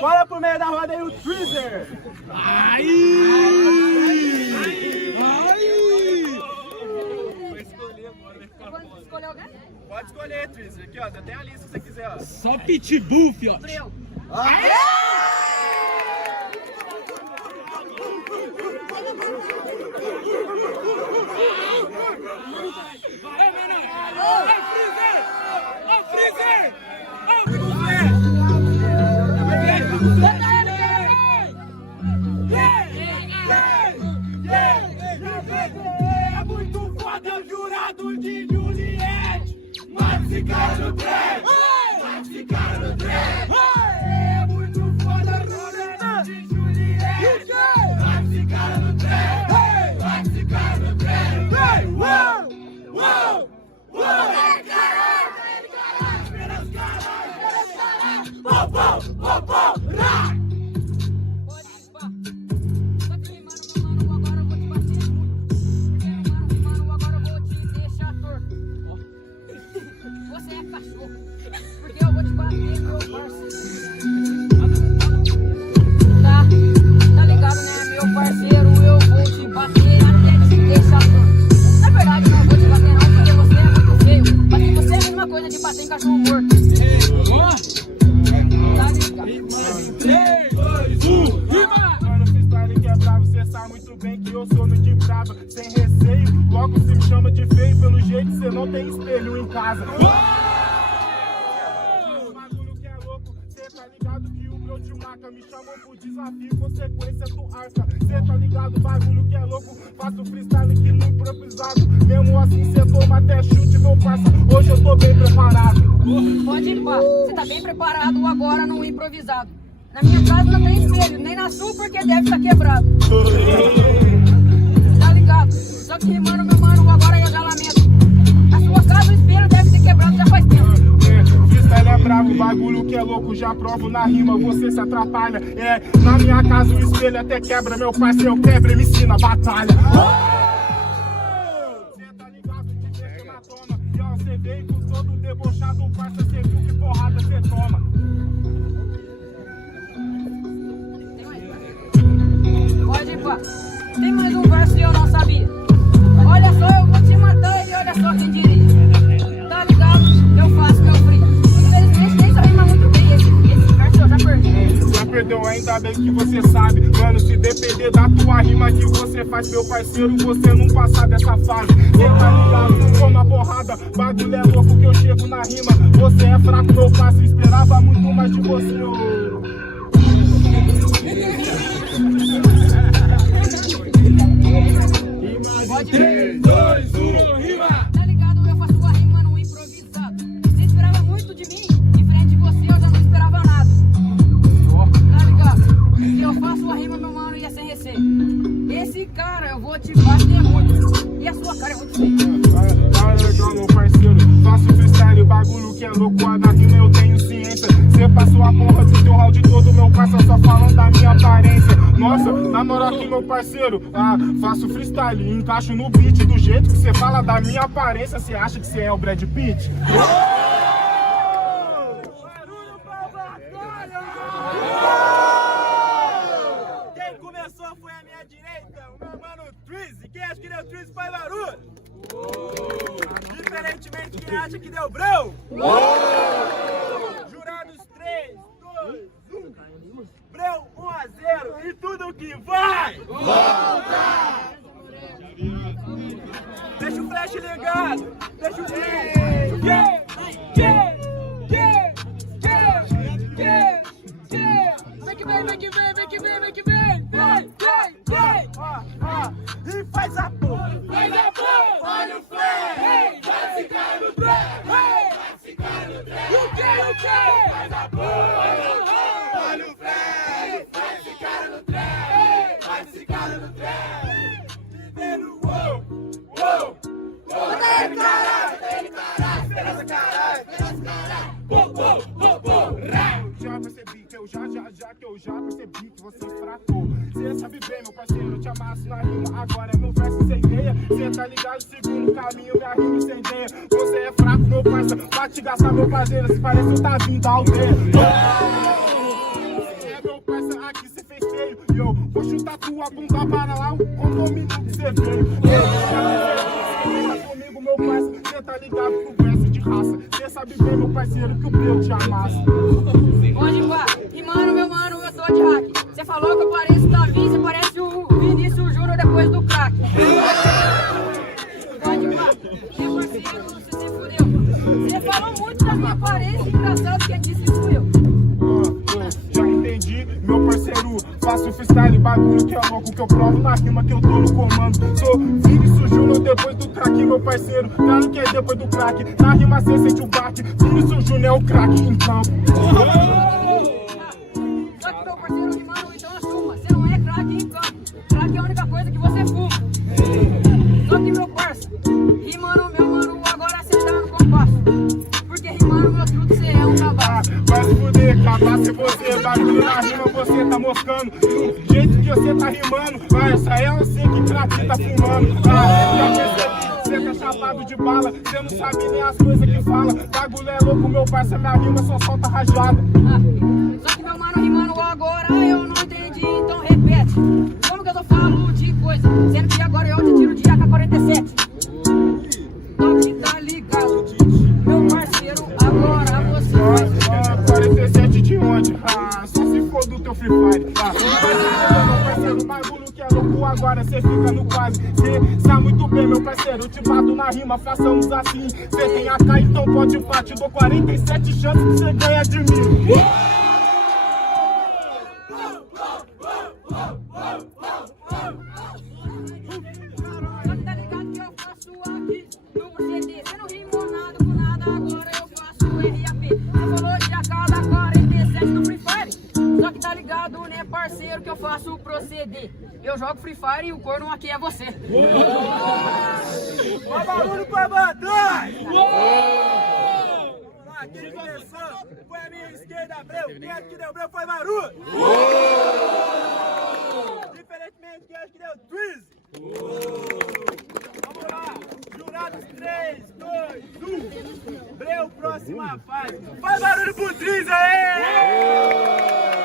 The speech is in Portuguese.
Bora pro meio da roda aí o Treezer! Aí! Vou escolher agora, vai ficar Pode escolher alguém? Pode escolher, Treezer. Aqui, ó, tem a lista se você quiser, ó. Só pitbull, fiote. Eu. Vai, menor! Vai, Freezer! Ó, Freezer! É muito foda, é o jurado de Juliette. Mas ficar no trem, mas ficar no trem. É muito foda, o jurado de Juliette. Mas ficar no trem, mas ficar no trem. Uou, uou, uou. Pelas caras, pô, pô, pô, pô, rá. Pode ir, pá. Só que, mano, agora eu vou te bater muito. Mano, agora eu vou te deixar torto. Você é cachorro. Porque eu vou te bater, meu parceiro. Tá ligado, né, meu parceiro? Eu vou te bater até te deixar torto. Na verdade, não vou te bater não, porque você é muito feio. Mas você é a mesma coisa de bater em cachorro morto. Tá ligado? 3, 2, 1, rima! Mano, freestyle que é bravo, cê sabe muito bem que eu sou no de brava, sem receio. Logo se me chama de feio, pelo jeito cê não tem espelho em casa. Bagulho que é louco, cê tá ligado que o meu tio Maca me chamou pro desafio, consequência tu arca. Cê tá ligado, bagulho que é louco, faço freestyle que no improvisado. Mesmo assim cê toma até chute, meu parça, hoje eu tô bem preparado. Pode ir, pá. Você tá bem preparado agora no improvisado. Na minha casa não tem espelho, nem na sua porque deve estar quebrado. Tá ligado? Só que, mano, meu mano, agora eu já lamento. Na sua casa o espelho deve ter quebrado já faz tempo. Freestyle é bravo, bagulho que é louco, já provo na rima, você se atrapalha. É, na minha casa o espelho até quebra, meu parceiro quebra e me ensina a batalha. Cê tá ligado que deixa na toma, e ó, cê veio com todo debochado, parça, cê viu que porrada cê toma. Pode ir, pá. Tem mais um verso e eu não sabia. Olha só, eu vou te matar e olha só quem diria. Tá ligado? Eu faço meu frio. Infelizmente nem só rima muito bem. Esse verso eu já perdi. Já perdeu, ainda bem que você sabe. Mano, se depender da tua rima que você faz, meu parceiro, você não passa dessa fase. Cê tá ligado? Toma porrada, bagulho é louco que eu chego na rima. Você é fraco, meu parceiro, esperava muito mais de você, ô. Pode 3, 2, 1, rima! Tá ligado? Eu faço a rima no improvisado. Você esperava muito de mim, diferente de você eu já não esperava nada. Tá ligado? Se eu faço a rima, meu mano, e é sem receio. Esse cara eu vou te bater muito. E a sua cara é muito feia. Tá legal, meu parceiro, faço freestyle, bagulho que é louco, a da rima eu tenho ciência. Cê passou a porra do teu round todo, meu parça, só falando da minha aparência. Nossa, na moral aqui, meu parceiro, faço freestyle, encaixo no beat do jeito que cê fala da minha aparência. Cê acha que cê é o Brad Pitt? Quem começou foi a minha direita, o meu mano Treezy. Quem acha que deu Treezy faz barulho? Diferentemente quem acha que deu Brão. Jurados 3, 2, 1. Brão 1 a 0 e tudo que vai voltar. Deixa o flash ligado. Deixa o Vem que vem, vem que vem, vem que vem, vem que vem. Vem. E faz a porra. Faz a porra. Olha o flash. Vai ficar no trem. Vai ficar no trem. O que? Faz a porra. Olha o flash. Vai ficar no trem. Vai ficar no trem. Vivendo uou, uou. Bota ele, caralho. Esperança, caralho. Já percebi que eu já percebi que você fratou. Cê Cê sabe bem, meu parceiro, eu te amasso na rima. Agora é meu verso sem ideia. Cê tá ligado, segundo o caminho, minha rima incendeia. Você é fraco, meu parça, pra te gastar, meu parceiro. Se parece eu tá vindo da aldeia. Cê é meu parça, aqui cê fez feio. E eu vou chutar tua bunda para lá, o condomínio que cê veio. Tá comigo, meu parça, cê tá ligado pro verso de raça. Cê sabe bem, meu parceiro, que o breu te amassa. Onde vá? Rimando, meu mano, eu tô de hack. Cê falou que eu pareço Davi, cê parece o Vinícius Júnior depois do crack. Onde vá? Meu parceiro, você se fudeu. Cê falou muito da minha aparência, engraçado, quem disse fui eu. Já entendi, meu parceiro, faço freestyle, bagulho que é louco, que eu provo na rima que eu tô no comando. Sou Vinícius Júnior depois do crack, meu parceiro, claro que é depois do crack. Na rima cê sente o baque, Vinícius Júnior é o crack em campo. Só que meu parceiro rimando, então assuma. Você não é craque em campo. Craque é a única coisa que você fuma. Só que meu parça, rimando, meu mano, agora cê tá no compasso. Porque rimando, meu truque, cê é um cabaço. Vai se fuder, cabaço é você, bagulho na rima você tá moscando. Do jeito que você tá rimando, essa é você que craque tá fumando. Já percebi. Cê tá chapado de bala, cê não sabe nem as coisas que fala. Bagulho é louco, meu parça, minha rima só solta rajada. Só que meu mano rimando agora eu não entendi, então repete. Como que eu tô falando de coisa, sendo que agora eu te tiro de AK-47. Então que tá ligado, meu parceiro, agora você vai. 47 de onde? Só se for do teu Free Fire. Meu parceiro, bagulho que é louco agora, cê fica no quase. Cê sabe muito bem, meu parceiro, eu te bato na rima, façamos assim. Cê tem AK, então pode pá, te dou 47 chances que cê ganha de mim. Só que tá ligado que eu faço aqui no CD. Você não rimou nada com nada, agora eu faço RAP. Você falou de AK da 47 do Free Fire. Só que tá ligado, né, parceiro, que eu faço proceder. Eu jogo Free Fire e o corno aqui é você. Ó barulho pra batalha! Vamos lá, quem começou foi a minha esquerda, Breu. Quem acha que deu Breu foi Maru. Diferentemente, quem acha que deu Twizy. Vamos lá, jurados 3, 2, 1. Breu, próxima fase. Faz barulho pro Twizy aí!